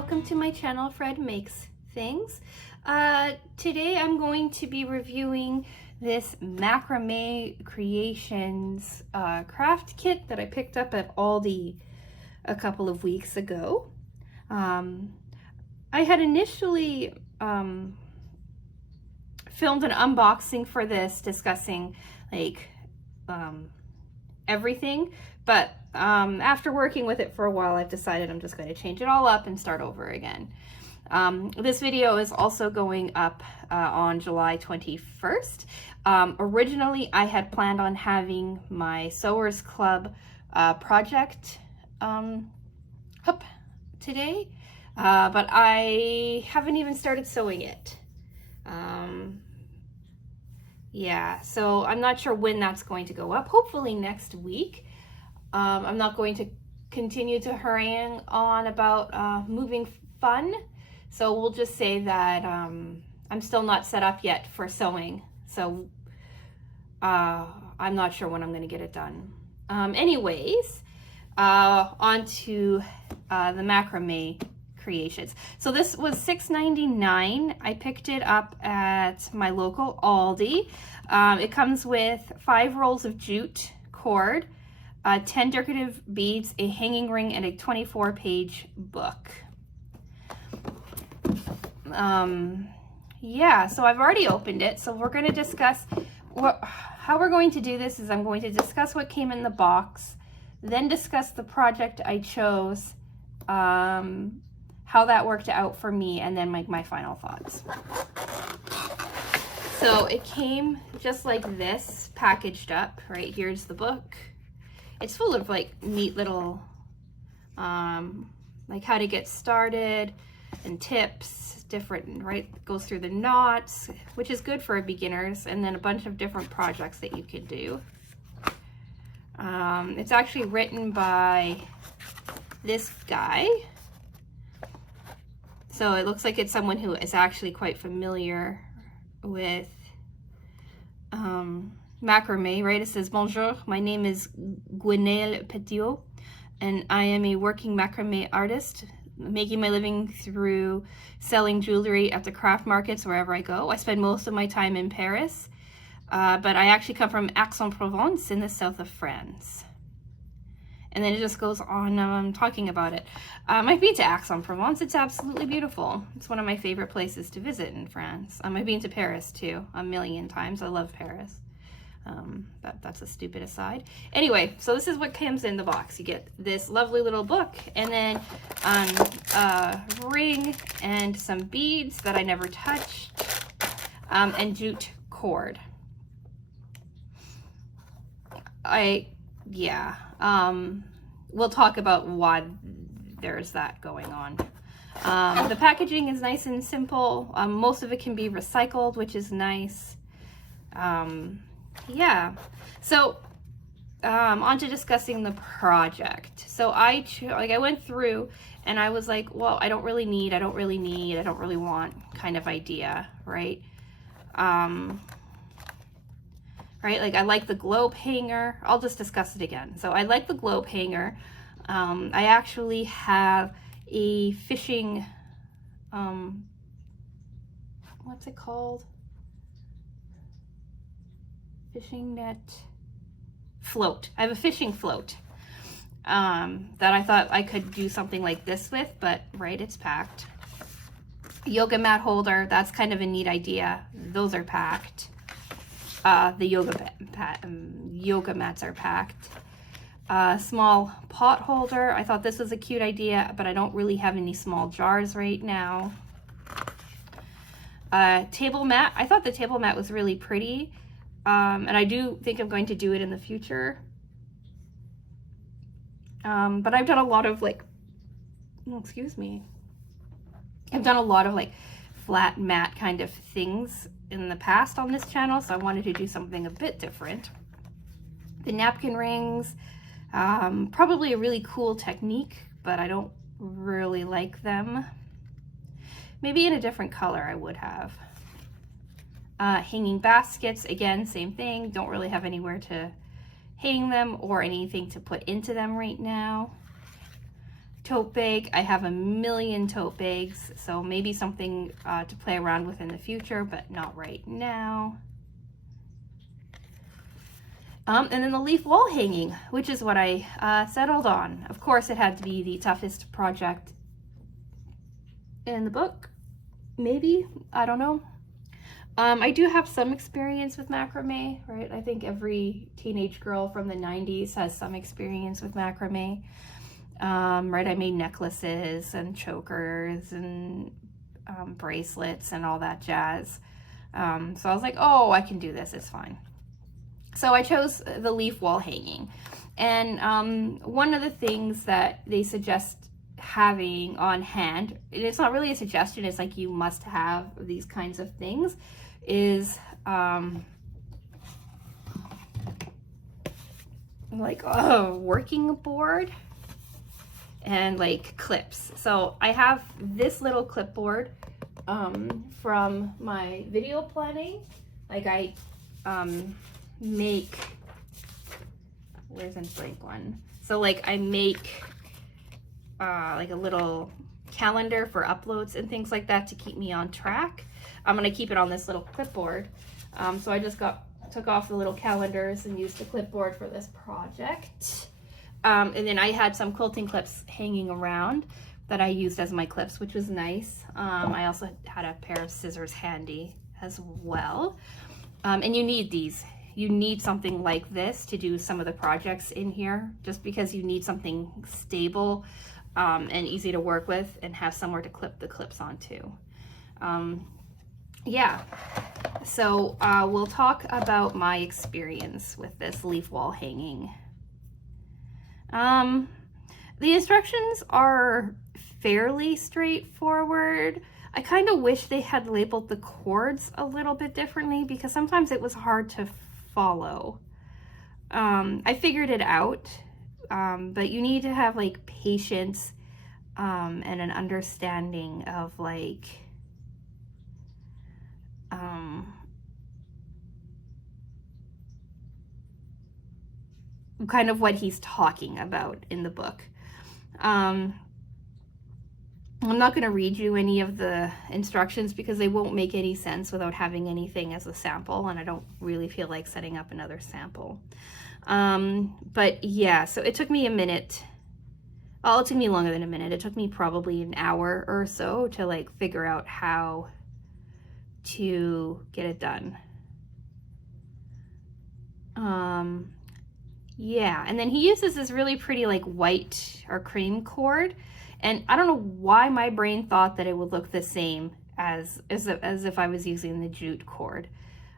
welcome to my channel, Fred Makes Things. Today I'm going to be reviewing this Macramé Creations craft kit that I picked up at Aldi a couple of weeks ago. I had initially filmed an unboxing for this discussing everything, but after working with it for a while, I've decided I'm just going to change it all up and start over again. This video is also going up on July 21st. Originally, I had planned on having my Sewers Club project up today, but I haven't even started sewing it. Yeah, so I'm not sure when that's going to go up. Hopefully next week. I'm not going to continue to hurrying on about moving fun, so we'll just say that I'm still not set up yet for sewing, so I'm not sure when I'm going to get it done. Anyways, on to the Macramé Creations. So this was $6.99. I picked it up at my local Aldi. It comes with 5 rolls of jute cord, 10 decorative beads, a hanging ring, and a 24-page book. Yeah, so I've already opened it. So we're going to discuss how we're going to do this. Is I'm going to discuss what came in the box, then discuss the project I chose, how that worked out for me, and then my final thoughts. So it came just like this, packaged up. Right, here's the book. It's full of neat little how to get started and tips, different, goes through the knots, which is good for beginners, and then a bunch of different projects that you could do. It's actually written by this guy, so it looks like it's someone who is actually quite familiar with macrame, right? It says, "Bonjour, my name is Gwenaëlle Petiot, and I am a working macrame artist, making my living through selling jewelry at the craft markets wherever I go. I spend most of my time in Paris, but I actually come from Aix-en-Provence in the south of France." And then it just goes on talking about it. I've been to Aix-en-Provence. It's absolutely beautiful. It's one of my favorite places to visit in France. I've been to Paris too, a million times. I love Paris. That's a stupid aside. Anyway, so this is what comes in the box. You get this lovely little book, and then a ring and some beads that I never touched, and jute cord. We'll talk about why there's that going on. The packaging is nice and simple. Most of it can be recycled, which is nice. Yeah, so on to discussing the project. So I went through and I was like, well, I don't really want kind of idea, right? Right, I like the globe hanger. I'll just discuss it again. So I like the globe hanger. I actually have a fishing, what's it called? Fishing net float. I have a fishing float that I thought I could do something like this with, but it's packed. Yoga mat holder, that's kind of a neat idea. Those are packed. The yoga mats are packed. Small pot holder. I thought this was a cute idea, but I don't really have any small jars right now. Table mat. I thought the table mat was really pretty. And I do think I'm going to do it in the future. But I've done a lot of I've done a lot of flat mat kind of things in the past on this channel, so I wanted to do something a bit different. The napkin rings, probably a really cool technique, but I don't really like them. Maybe in a different color I would have. Hanging baskets, again, same thing. Don't really have anywhere to hang them or anything to put into them right now. tote bag. I have a million tote bags, so maybe something to play around with in the future, but not right now. And then the leaf wall hanging, which is what I settled on. Of course, it had to be the toughest project in the book. Maybe, I don't know. I do have some experience with macrame, right? I think every teenage girl from the 90s has some experience with macrame. Right, I made necklaces and chokers and bracelets and all that jazz. So I was like, oh, I can do this, it's fine. So I chose the leaf wall hanging. And one of the things that they suggest having on hand, and it's not really a suggestion, it's like you must have these kinds of things, is like a working board and like clips. So I have this little clipboard from my video planning. Like I make, where's a blank one? So like I make like a little calendar for uploads and things like that to keep me on track. I'm gonna keep it on this little clipboard. So I just took off the little calendars and used the clipboard for this project. And then I had some quilting clips hanging around that I used as my clips, which was nice. I also had a pair of scissors handy as well. And you need these. You need something like this to do some of the projects in here, just because you need something stable and easy to work with and have somewhere to clip the clips onto. Yeah, so we'll talk about my experience with this leaf wall hanging. The instructions are fairly straightforward. I kind of wish they had labeled the cords a little bit differently because sometimes it was hard to follow. I figured it out, but you need to have like patience and an understanding of like kind of what he's talking about in the book. I'm not going to read you any of the instructions because they won't make any sense without having anything as a sample, and I don't really feel like setting up another sample. But yeah, so it took me a minute. Well, it took me longer than a minute. It took me probably an hour or so to like figure out how to get it done. Yeah, and then he uses this really pretty like white or cream cord, and I don't know why my brain thought that it would look the same as if I was using the jute cord.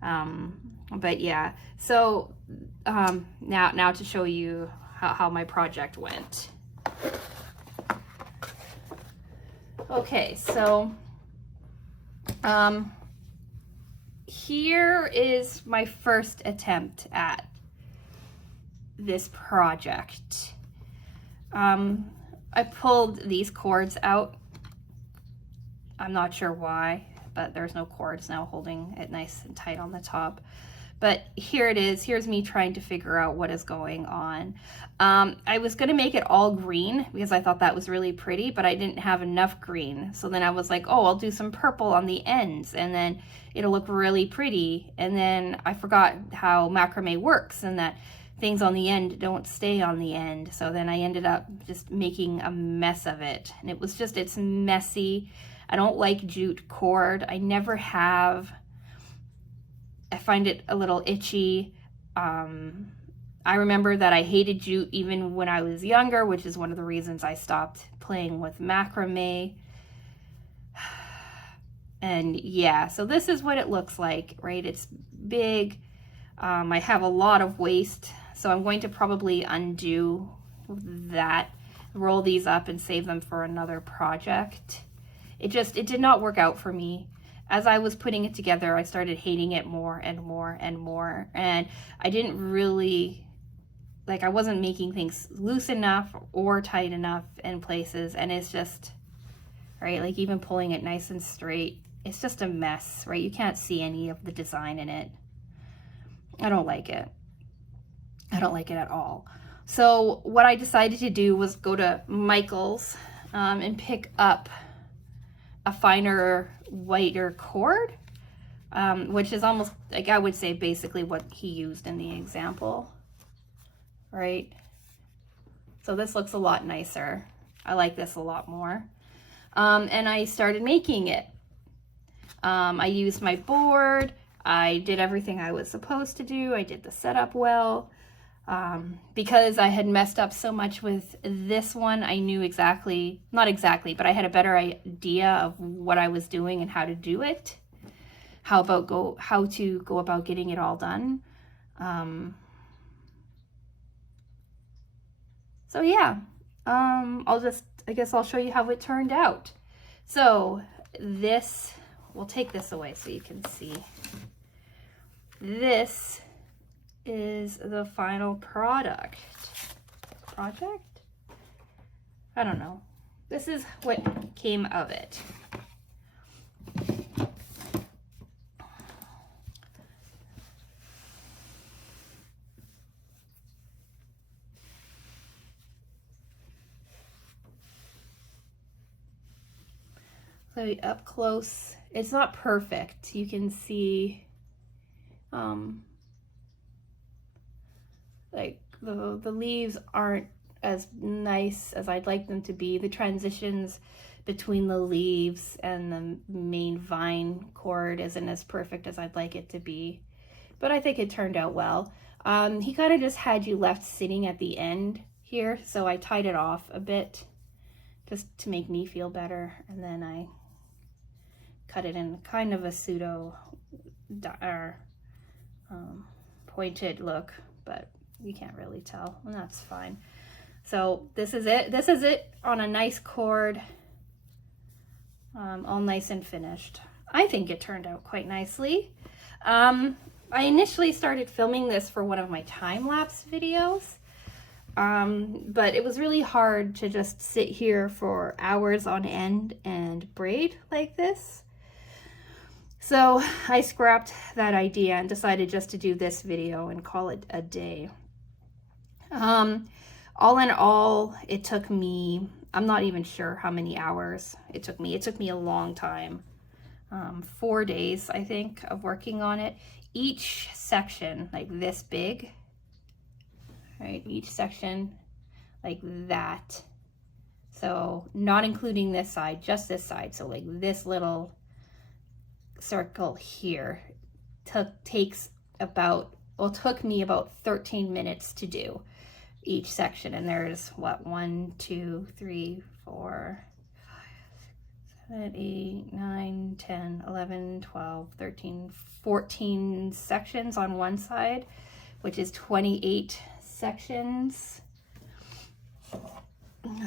But yeah, so now to show you how my project went. Okay, so here is my first attempt at this project. I pulled these cords out. I'm not sure why, but there's no cords now holding it nice and tight on the top. But here it is. Here's me trying to figure out what is going on. I was gonna make it all green because I thought that was really pretty, but I didn't have enough green. So then I was like, oh, I'll do some purple on the ends and then it'll look really pretty. And then I forgot how macrame works and that things on the end don't stay on the end. So then I ended up just making a mess of it. And it's messy. I don't like jute cord. I never have. I find it a little itchy. I remember that I hated jute even when I was younger, which is one of the reasons I stopped playing with macrame. And yeah, so this is what it looks like, right? It's big. I have a lot of waste, so I'm going to probably undo that, roll these up and save them for another project. It did not work out for me. As I was putting it together, I started hating it more and more and more, and I didn't really, like, I wasn't making things loose enough or tight enough in places, and it's just, right, like even pulling it nice and straight, it's just a mess, right? You can't see any of the design in it. I don't like it. I don't like it at all. So what I decided to do was go to Michael's and pick up a finer, whiter cord, which is almost, like, I would say basically what he used in the example, right? So this looks a lot nicer. I like this a lot more. And I started making it. I used my board. I did everything I was supposed to do. I did the setup well. Because I had messed up so much with this one, I knew exactly, not exactly, but I had a better idea of what I was doing and how to do it. How to go about getting it all done. So yeah, I guess I'll show you how it turned out. So this, we'll take this away so you can see. This is the final project. I don't know. This is what came of it. So up close, it's not perfect. You can see like the leaves aren't as nice as I'd like them to be. The transitions between the leaves and the main vine cord isn't as perfect as I'd like it to be, but I think it turned out well. He kind of just had you left sitting at the end here, so I tied it off a bit just to make me feel better, and then I cut it in kind of a pseudo pointed look, but you can't really tell, and that's fine. So this is it. This is it on a nice cord, all nice and finished. I think it turned out quite nicely. I initially started filming this for one of my time-lapse videos, but it was really hard to just sit here for hours on end and braid like this. So I scrapped that idea and decided just to do this video and call it a day. All in all, it took me, I'm not even sure how many hours it took me. It took me a long time. 4 days, I think, of working on it. Each section, like this big, right? Each section like that. So not including this side, just this side. So like this little circle here took me about 13 minutes to do each section. And there's what, 1, 2, 3, 4, 5, 6, 7, 8, 9, 10, 11, 12, 13, 14 sections on one side, which is 28 sections.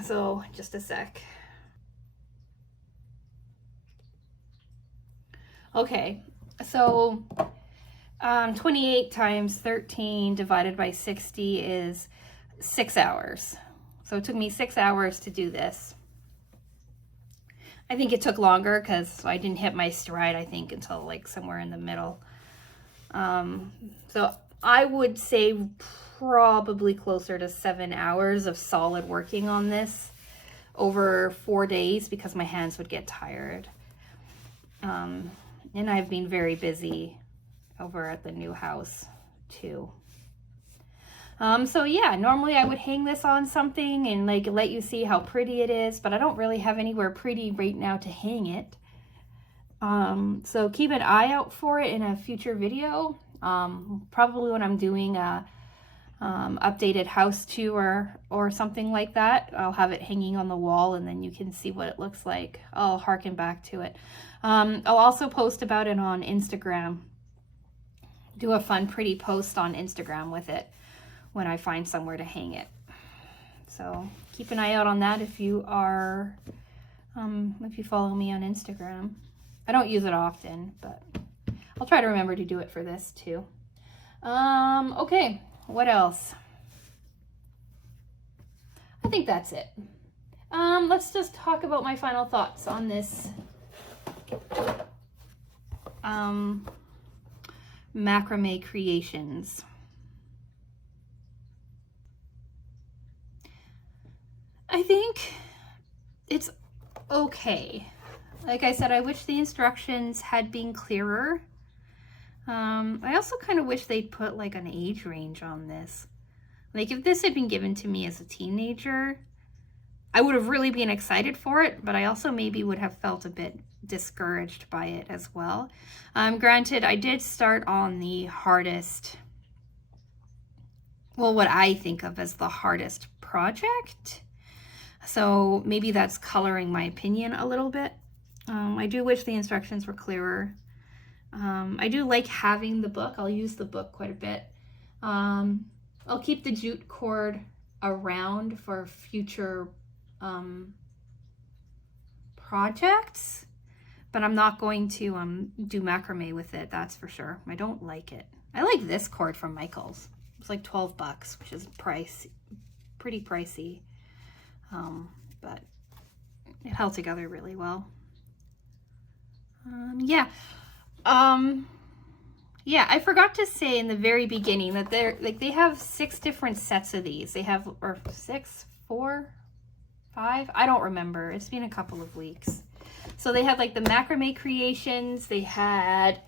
So just a sec. Okay, so 28 times 13 divided by 60 is 6 hours. So it took me 6 hours to do this. I think it took longer because I didn't hit my stride, I think, until like somewhere in the middle. So I would say probably closer to 7 hours of solid working on this over 4 days because my hands would get tired. And I've been very busy over at the new house too. So yeah, normally I would hang this on something and like let you see how pretty it is, but I don't really have anywhere pretty right now to hang it. So keep an eye out for it in a future video. Probably when I'm doing a updated house tour or something like that. I'll have it hanging on the wall and then you can see what it looks like. I'll harken back to it. I'll also post about it on Instagram. Do a fun, pretty post on Instagram with it when I find somewhere to hang it. So keep an eye out on that if you are, if you follow me on Instagram. I don't use it often, but I'll try to remember to do it for this too. Okay, what else? I think that's it. Let's just talk about my final thoughts on this macrame creations. think it's okay. Like I said, I wish the instructions had been clearer. I also kind of wish they'd put like an age range on this. Like if this had been given to me as a teenager, I would have really been excited for it, but I also maybe would have felt a bit discouraged by it as well. Granted, I did start on the hardest, well, what I think of as the hardest project. So maybe that's coloring my opinion a little bit. I do wish the instructions were clearer. I do like having the book. I'll use the book quite a bit. I'll keep the jute cord around for future projects, but I'm not going to do macrame with it, that's for sure. I don't like it. I like this cord from Michael's. It's like 12 bucks, which is pretty pricey, but it held together really well. Yeah, I forgot to say in the very beginning that they have 6 different sets of these. They have, or 6, 4, 5, I don't remember. It's been a couple of weeks. So they had like the macrame creations. They had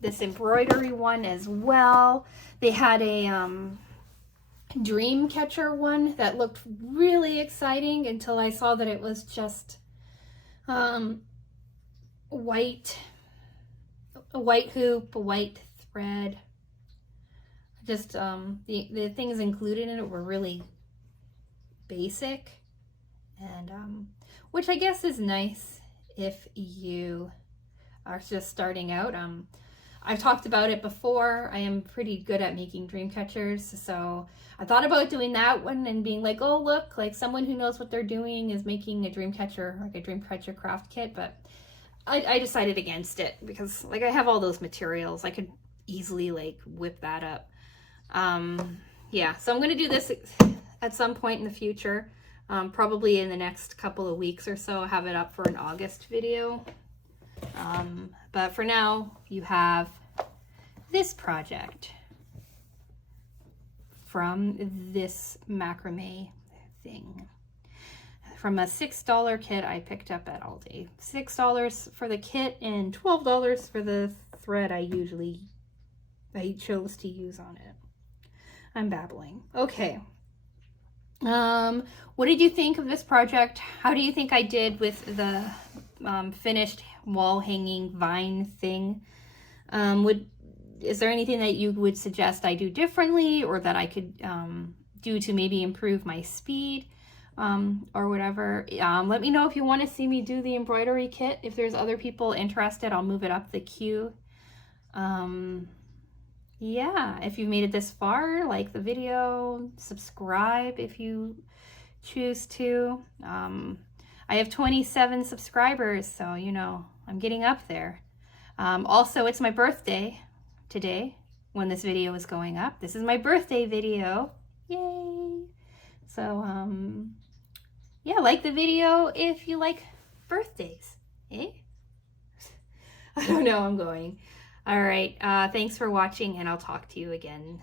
this embroidery one as well. They had a dream catcher one that looked really exciting until I saw that it was just a white hoop, a white thread. Just the things included in it were really basic, and which I guess is nice if you are just starting out. I've talked about it before. I am pretty good at making dream catchers, so I thought about doing that one and being like, oh look, like someone who knows what they're doing is making a dream catcher, like a dream catcher craft kit. But I decided against it because like I have all those materials. I could easily like whip that up. Yeah, so I'm gonna do this at some point in the future, probably in the next couple of weeks or so. I'll have it up for an August video. But for now, you have this project from this macrame thing. From a $6 kit I picked up at Aldi. $6 for the kit and $12 for the thread I chose to use on it. I'm babbling. Okay. What did you think of this project? How do you think I did with the finished wall hanging vine thing? Is there anything that you would suggest I do differently, or that I could do to maybe improve my speed, or whatever? Let me know if you want to see me do the embroidery kit. If there's other people interested, I'll move it up the queue. Yeah, if you've made it this far, like the video, subscribe if you choose to. I have 27 subscribers, so you know, I'm getting up there. Also, it's my birthday today when this video is going up. This is my birthday video. Yay! So, yeah, like the video if you like birthdays. Eh? I don't know, I'm going. All right, thanks for watching, and I'll talk to you again